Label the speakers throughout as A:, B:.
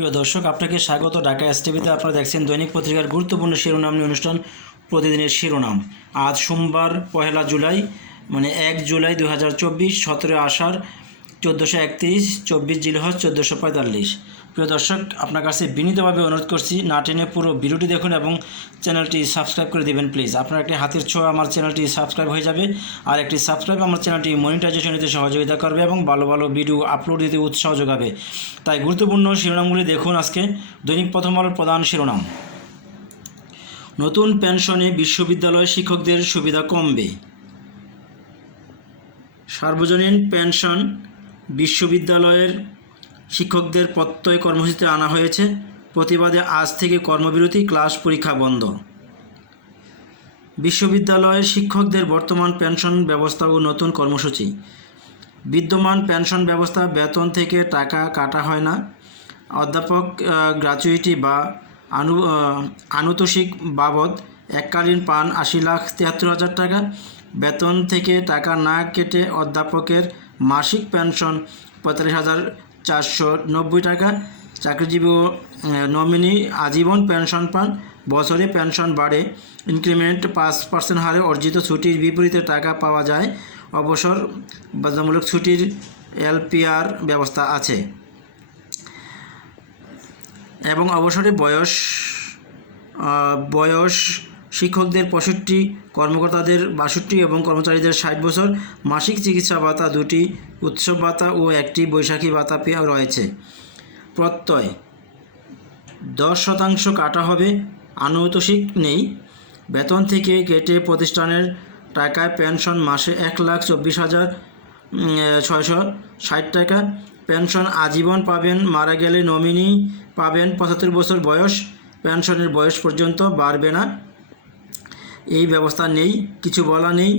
A: প্রিয় দর্শক, আপনাকে স্বাগত। ঢাকা এস টিভিতে আপনারা দেখছেন দৈনিক পত্রিকার গুরুত্বপূর্ণ শিরোনাম নিয়ে অনুষ্ঠান প্রতিদিনের শিরোনাম। আজ সোমবার, পহেলা জুলাই মানে এক জুলাই দু হাজার চব্বিশ সতেরো আষাঢ়, চোদ্দোশো একত্রিশ, চব্বিশ জিলহজ, চোদ্দোশো পঁয়তাল্লিশ। প্রিয় দর্শক, আপনার কাছে বিনীতভাবে অনুরোধ করছি, না টেনে পুরো ভিডিওটি দেখুন এবং চ্যানেলটি সাবস্ক্রাইব করে দেবেন, প্লিজ। আপনার একটি হাতের ছোঁয়া আমার চ্যানেলটি সাবস্ক্রাইব হয়ে যাবে, আর একটি সাবস্ক্রাইব আমার চ্যানেলটি মনিটাইজেশন দিতে সহযোগিতা করবে এবং ভালো ভালো ভিডিও আপলোড দিতে উৎসাহ যোগাবে। তাই গুরুত্বপূর্ণ শিরোনামগুলি দেখুন আজকে। দৈনিক প্রথম আলোর প্রধান শিরোনাম। নতুন পেনশনে বিশ্ববিদ্যালয় শিক্ষকদের সুবিধা কমবে। সার্বজনীন পেনশন বিশ্ববিদ্যালয়ের শিক্ষকদের প্রত্যয় কর্মসূচিতে আনা হয়েছে। প্রতিবাদে আজ থেকে কর্মবিরতি, ক্লাস পরীক্ষা বন্ধ। বিশ্ববিদ্যালয়ের শিক্ষকদের বর্তমান পেনশন ব্যবস্থা ও নতুন কর্মসূচি। বিদ্যমান পেনশন ব্যবস্থা বেতন থেকে টাকা কাটা হয় না। অধ্যাপক গ্র্যাচুইটি বা আনু আনুতোষিক বাবদ এককালীন পান আশি লাখ তিয়াত্তর হাজার টাকা। বেতন থেকে টাকা না কেটে অধ্যাপকের মাসিক পেনশন পঁয়তাল্লিশ হাজার চারশো নব্বই টাকা। চাকরিজীবী ও নমিনি আজীবন পেনশন পান। বছরে পেনশন বাড়ে। ইনক্রিমেন্ট পাঁচ পার্সেন্ট হারে অর্জিত ছুটির বিপরীতে টাকা পাওয়া যায়। অবসর বাধ্যতামূলক ছুটির এলপিআর ব্যবস্থা আছে। এবং অবসরে বয়স বয়স শিক্ষকদের পঁয়ষট্টি, কর্মকর্তাদের বাষট্টি এবং কর্মচারীদের ষাট বছর, মাসিক চিকিৎসা ভাতা দুটি, উৎসব ভাতা ও একটি বৈশাখী ভাতা পেয়ে রয়েছে। প্রত্যয়, দশ শতাংশ কাটা হবে আনুতোষিক নেই। বেতন থেকে কেটে প্রতিষ্ঠানের টাকায় পেনশন মাসে এক লাখ চব্বিশ হাজার ছয়শো ষাট টাকা। পেনশন আজীবন পাবেন, মারা গেলে নমিনি পাবেন। পঁচাত্তর বছর বয়স, পেনশনের বয়স পর্যন্ত বাড়বে না। এই ব্যবস্থা নেই, কিছু বলা নেই।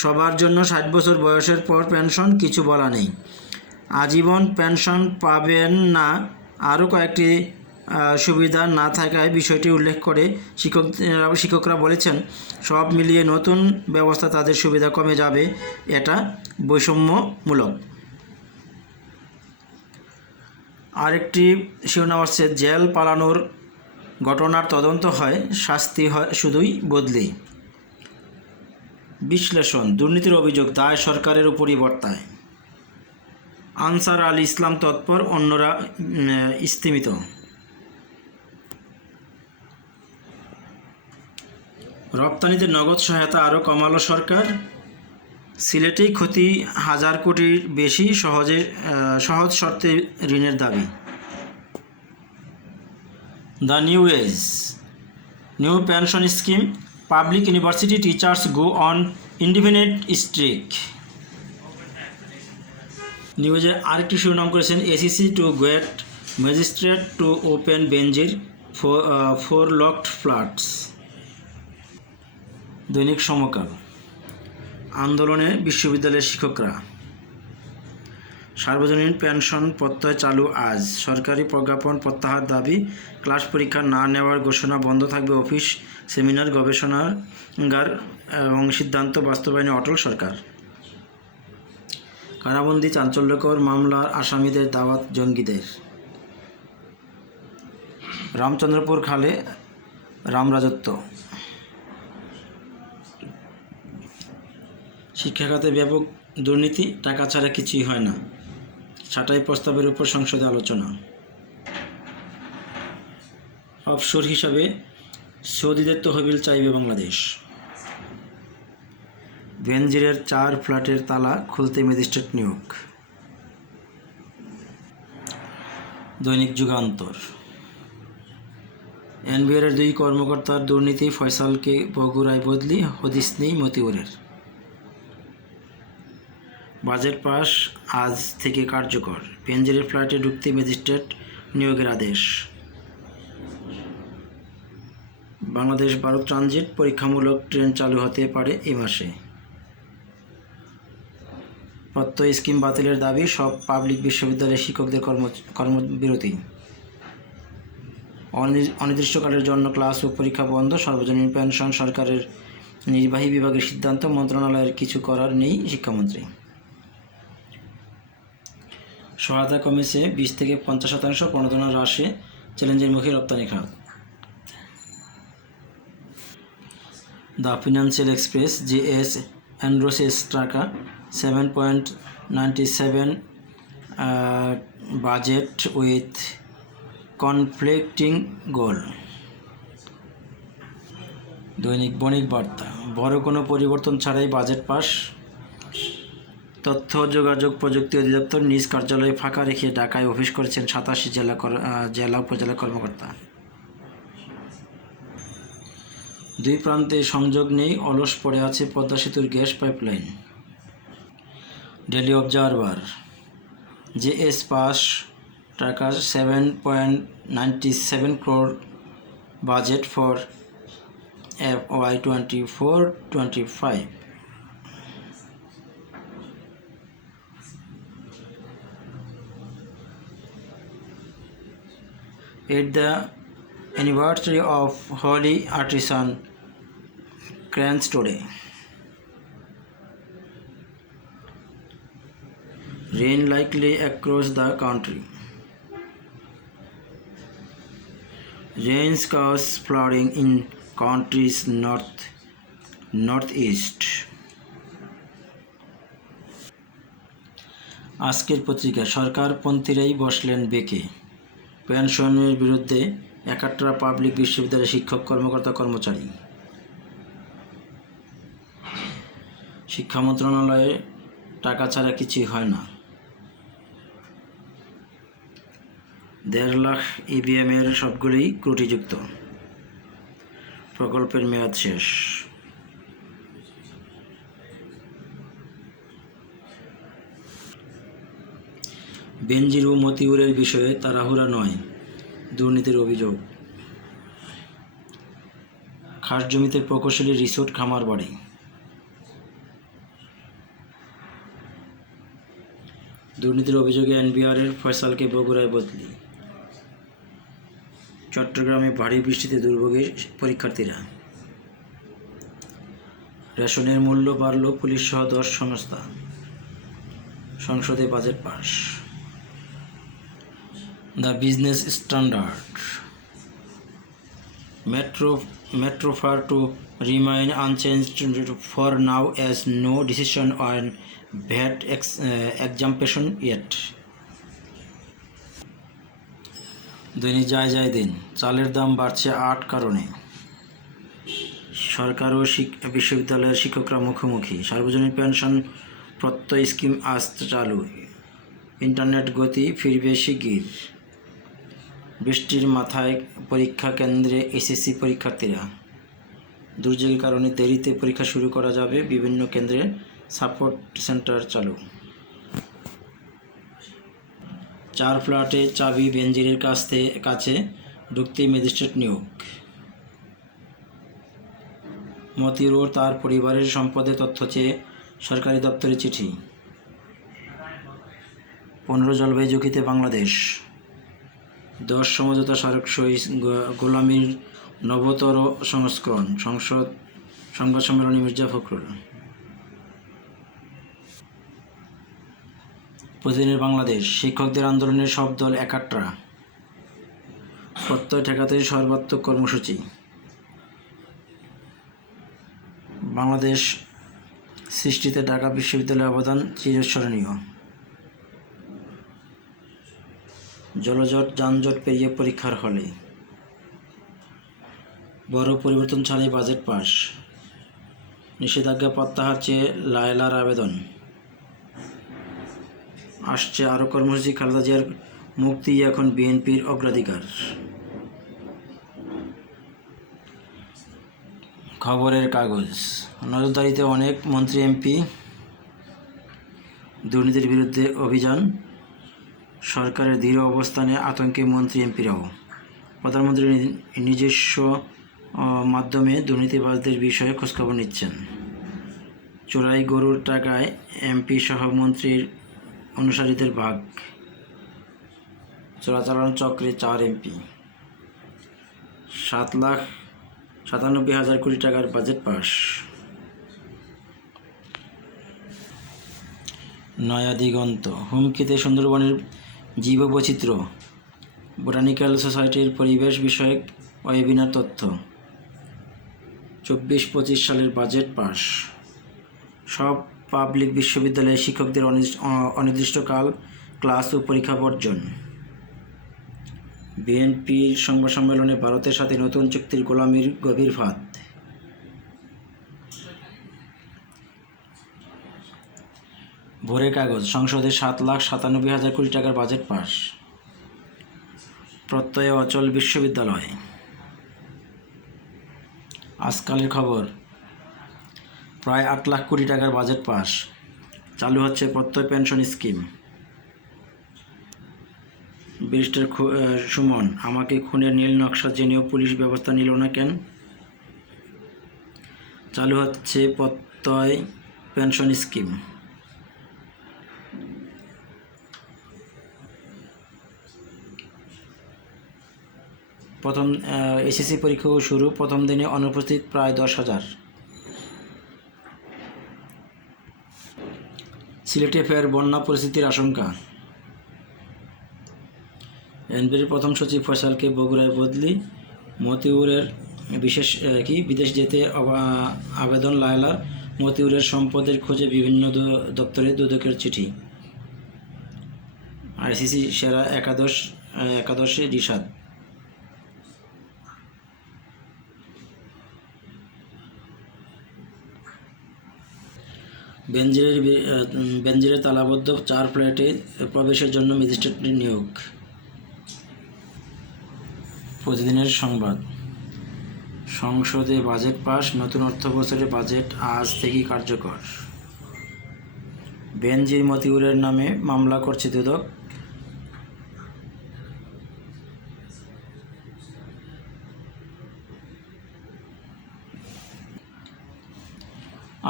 A: সবার জন্য ষাট বছর বয়সের পর পেনশন, কিছু বলা নেই। আজীবন পেনশন পাবেন না। আরও কয়েকটি সুবিধা না থাকায় বিষয়টি উল্লেখ করে শিক্ষক শিক্ষকরা বলেছেন, সব মিলিয়ে নতুন ব্যবস্থা তাদের সুবিধা কমে যাবে। এটা বৈষম্যমূলক। আরেকটি শিরোনাম আসছে, জেল পালানোর ঘটনার তদন্ত হয়, শাস্তি হয় শুধুই বদলি। বিশ্লেষণ, দুর্নীতির অভিযোগ দায় সরকারের উপরই বর্তায়। আনসার আল ইসলাম তৎপর, অন্যরা স্তিমিত রপ্তানিতে নগদ সহায়তা আরও কমালো সরকার। সিলেটেই ক্ষতি হাজার কোটির বেশি সহজে সহজ শর্তে ঋণের দাবি। The new age. New pension scheme, public university teachers go on independent strike. নিউজের আরেকটি শিরোনাম করেছেন ACC to get magistrate to open Benazir's four locked flats দৈনিক সমকাল। আন্দোলনে বিশ্ববিদ্যালয়ের শিক্ষকরা সার্বজনীন পেনশন প্রত্যয় চালু আজ। সরকারি প্রজ্ঞাপন প্রত্যাহার দাবি, ক্লাস পরীক্ষা না নেওয়ার ঘোষণা বন্ধ থাকবে অফিস, সেমিনার, গবেষণাগার এবং সিদ্ধান্ত বাস্তবায়নে অটল সরকার। কারাবন্দি চাঞ্চল্যকর মামলার আসামিদের দাওয়াত জঙ্গিদের। রামচন্দ্রপুর খালে রামরাজত্ব শিক্ষাখাতে ব্যাপক দুর্নীতি, টাকা ছাড়া কিছুই হয় না। ছাঁটাই প্রস্তাবের উপর সংসদে আলোচনা। অফশোর হিসাবে, সৌদিদের তহবিল চাইবে বাংলাদেশ। বেনজিরের চার ফ্ল্যাটের তালা খুলতে ম্যাজিস্ট্রেট নিয়োগ। দৈনিক যুগান্তর। এনবিআর এর দুই কর্মকর্তার দুর্নীতি ফয়সালকে বগুড়ায় বদলি, হদিস নেই মতিউরের। বাজেট পাস আজ থেকে কার্যকর। পেঞ্জিরের ফ্ল্যাটে ঢুকতে ম্যাজিস্ট্রেট নিয়োগের আদেশ। বাংলাদেশ ভারত ট্রানজিট পরীক্ষামূলক ট্রেন চালু হতে পারে এই মাসে। প্রত্যয় স্কিম বাতিলের দাবি সব পাবলিক বিশ্ববিদ্যালয়ের শিক্ষকদের কর্ম, কর্মবিরতি। অনি- অনির্দিষ্টকালের জন্য ক্লাস ও পরীক্ষা বন্ধ, সর্বজনীন পেনশন সরকারের নির্বাহী বিভাগের সিদ্ধান্ত মন্ত্রণালয়ের কিছু করার নেই শিক্ষামন্ত্রী। সহায়তা কমেছে বিশ থেকে পঞ্চাশ শতাংশ প্রণোদনা হ্রাসে চ্যালেঞ্জের মুখে রপ্তানি খাত। The financial express, JS, endorses টাকা seven point ninety seven budget with conflicting goals. দৈনিক বণিক বার্তা, বড় কোনো পরিবর্তন ছাড়াই বাজেট পাস তথ্য, যোগাযোগ প্রযুক্তি অধিদপ্তর নিজ কার্যালয়ে ফাঁকা রেখে ঢাকায় অফিস করেছেন সাতাশি জেলা জেলা উপজেলা কর্মকর্তা। দুই প্রান্তে সংযোগ নেই, অলস পড়ে আছে পদ্মা সেতুর gas pipeline. Daily observer, JS pass টাকা seven point ninety seven crore budget for F Y twenty four twenty five. At the anniversary of Holy Artisan Crans today. Rain likely across the country. Rains cause flooding in countries north northeast. আজকের পত্রিকা সরকারপন্থীরাই বসলেন বেঁকে পেনশনের বিরুদ্ধে একাত্তরা public বিশ্ববিদ্যালয়ের শিক্ষক, কর্মকর্তা, কর্মচারী। শিক্ষা মন্ত্রণালয়ে টাকা ছাড়া কিছুই হয় না। দেড় লাখ ইভিএমের সবগুলোই ত্রুটিযুক্ত। প্রকল্পের মেয়াদ শেষ। বেনজির ও মতিউরের বিষয়ে তাড়াহুড়া নয়, দুর্নীতির অভিযোগ। খাস জমিতে প্রকৌশলী রিসোর্ট খামার বাড়ি। দুর্নীতির অভিযোগে এনবিআরের ফয়সালকে বগুড়ায় বদলি। চট্টগ্রামে ভারী বৃষ্টিতে দুর্ভোগী পরীক্ষার্থীরা। রেশনের মূল্য বাড়ল পুলিশ সহ দশ সংস্থা। সংসদে budget pass metro metro far to remain unchanged for now as no decision on VAT ex, uh, exemption yet দৈনিক যায় যায় দিন চালের দাম বাড়ছে আট কারণে সরকার ও বিশ্ববিদ্যালয়ের শিক্ষকরা মুখোমুখি সার্বজনীন পেনশন প্রত্যয় স্কিম আজ চালু ইন্টারনেট গতি ফিরবে শিগগির বৃষ্টির মাথায় পরীক্ষা কেন্দ্রে এসএসসি পরীক্ষার্থীরা। দুর্যোগের কারণে দেরিতে পরীক্ষা শুরু করা যাবে। বিভিন্ন কেন্দ্রে সাপোর্ট সেন্টার চালু। চার ফ্ল্যাটে চাবি, বেঞ্জিরের কাছ থেকে কাছে ঢুকতে ম্যাজিস্ট্রেট নিয়োগ। মতিউর তার পরিবারের সম্পদের তথ্য চেয়ে সরকারি দপ্তরে চিঠি। পনেরো জলবায়ু ঝুঁকিতে বাংলাদেশ। দশ সমঝোতা স্মারক সই গোলামীর নবতর সংস্করণ, সংসদ, সংবাদ সম্মেলনে মির্জা ফখরুল। প্রতিদিনের বাংলাদেশ, শিক্ষকদের আন্দোলনের সব দল একাট্রা। প্রত্যয় ঠেকাতে সর্বাত্মক কর্মসূচি। বাংলাদেশ সৃষ্টিতে ঢাকা বিশ্ববিদ্যালয়ের অবদান চিরস্মরণীয়। জলজট, যানজট পেরিয়ে পরীক্ষার হলে। বড় পরিবর্তন ছাড়াই বাজেট পাস। নিষেধাজ্ঞা প্রত্যাহার চেয়ে লায়লার আবেদন। আসছে আরও কর্মসূচি, খালেদা জিয়ার মুক্তি এখন বিএনপির অগ্রাধিকার। খবরের কাগজ, নজরদারিতে অনেক মন্ত্রী এমপি, দুর্নীতির বিরুদ্ধে অভিযান। সরকারের দৃঢ় অবস্থানে আতঙ্কে মন্ত্রী এমপিরাও। প্রধানমন্ত্রী নিজস্ব মাধ্যমে দুর্নীতিবাজদের বিষয়ে খোঁজখবর নিচ্ছেন। চোরাই গরুর টাকায় এমপি সহ মন্ত্রীর অনুসারীদের ভাগ। চোরাচালান চক্রে চার এমপি। সাত লাখ সাতানব্বই হাজার কোটি টাকার বাজেট পাস। নয়া দিগন্ত হুমকিতে সুন্দরবনের জীববৈচিত্র্য, বোটানিক্যাল সোসাইটির পরিবেশ বিষয়ক ওয়েবিনার তথ্য। চব্বিশ পঁচিশ সালের বাজেট পাস সব পাবলিক বিশ্ববিদ্যালয়ের শিক্ষকদের অনির্দিষ্টকাল ক্লাস ও পরীক্ষা বর্জন। বিএনপির সংবাদ সম্মেলনে ভারতের সাথে নতুন চুক্তির গোলামির গভীর ফাঁদ। ভোরের কাগজ। সংসদে সাত লাখ সাতানব্বই হাজার কোটি টাকার বাজেট পাস। প্রত্যয় অচল বিশ্ববিদ্যালয়। আজকালের খবর, প্রায় আট লাখ কোটি টাকার বাজেট পাস। চালু হচ্ছে প্রত্যয় পেনশন স্কিম। ব্যারিস্টার সুমন, আমাকে খুনের নীল নকশা জেনেও পুলিশ ব্যবস্থা নিল না কেন? চালু হচ্ছে প্রত্যয় পেনশন স্কিম। প্রথম এসএসসি পরীক্ষাও শুরু, প্রথম দিনে অনুপস্থিত প্রায় দশ হাজার। সিলেটে ফের বন্যা পরিস্থিতির আশঙ্কা। এনবির প্রথম সচিব ফয়সালকে বগুড়ায় বদলি, মতিউরের বিশেষ কি, বিদেশ যেতে আবেদন লায়লার, মতিউরের সম্পদের খোঁজে বিভিন্ন দপ্তরে দুদকের চিঠি। আইসিসি সেরা একাদশ একাদশে রিশাদ বেনজিরের বি- আহ, উম, বেনজিরের তালাবদ্ধ চার ফ্ল্যাটে প্রবেশের জন্য ম্যাজিস্ট্রেট নিয়োগ। প্রতিদিনের সংবাদ। সংসদে বাজেট পাস নতুন অর্থ বছরের বাজেট আজ থেকেই কার্যকর। বেনজির মতিউরের নামে মামলা করছে দুদক।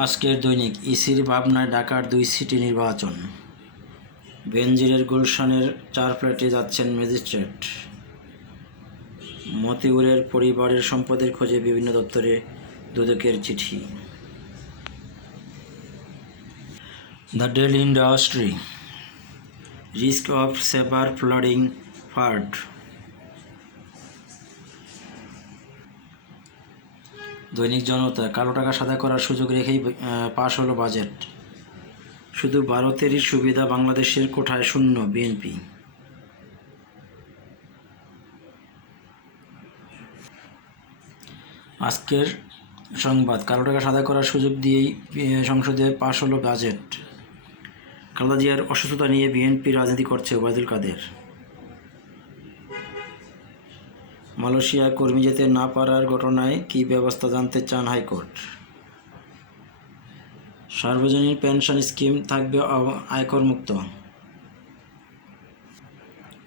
A: আজকের দৈনিক ইসির ভাবনায় ঢাকার দুই সিটি নির্বাচন। বেনজিরের গুলশানের চার ফ্ল্যাটে যাচ্ছেন ম্যাজিস্ট্রেট। মতিউরের পরিবারের সম্পদের খোঁজে বিভিন্ন দপ্তরে দুদকের চিঠি। The daily industry. Risk of severe flooding, ফার্ড। দৈনিক জনতা কালো টাকা সাদা করার সুযোগ রেখেই পাশ হলো বাজেট। শুধু ভারতেরই সুবিধা বাংলাদেশের কোঠায় শূন্য বিএনপি। আজকের সংবাদ, কালো টাকা সাদা করার সুযোগ দিয়েই সংসদে পাশ হলো বাজেট। খালেদা জিয়ার অসুস্থতা নিয়ে বিএনপি রাজনীতি করছে ওবায়দুল কাদের। মালয়েশিয়ায় কর্মী যেতে না পারার ঘটনায় কী ব্যবস্থা জানতে চান হাইকোর্ট? সার্বজনীন পেনশন স্কিম থাকবে আয়কর মুক্ত।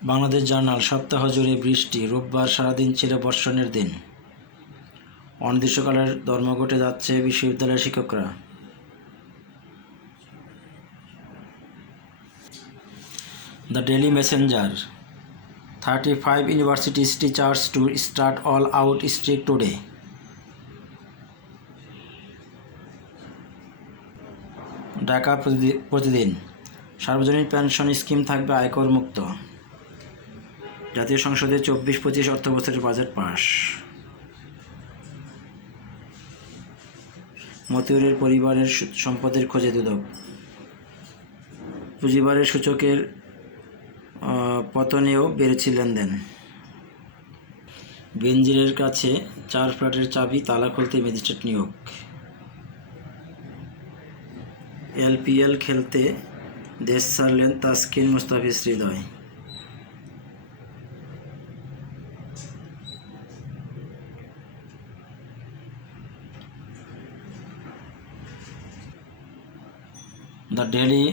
A: বাংলাদেশ জার্নাল, সপ্তাহ জুড়ে বৃষ্টি, রোববার সারাদিন ছিল বর্ষণের দিন। অনির্দিষ্টকালের ধর্মঘটে যাচ্ছে বিশ্ববিদ্যালয়ের শিক্ষকরা। The daily messenger thirty five universities teachers to start all out strike today Dhaka প্রতিদি- Pratidin. সার্বজনীন পেনশন স্কিম থাকবে আয়কর মুক্ত। জাতীয় সংসদে চব্বিশ, পঁচিশ অর্থ বছরের বাজেট পাস মতিউরের পরিবারের সম্পদের খোঁজে দুদক। পুঁজিবারের সূচকের পতনেও বেড়েছে লেনদেন বেনজিরের কাছে চার ফ্ল্যাটের চাবি, তালা খুলতে ম্যাজিস্ট্রেট নিয়োগ। এলপিএল খেলতে দেশ ছাড়লেন তাসকিন মুস্তাফিজ হৃদয়। The daily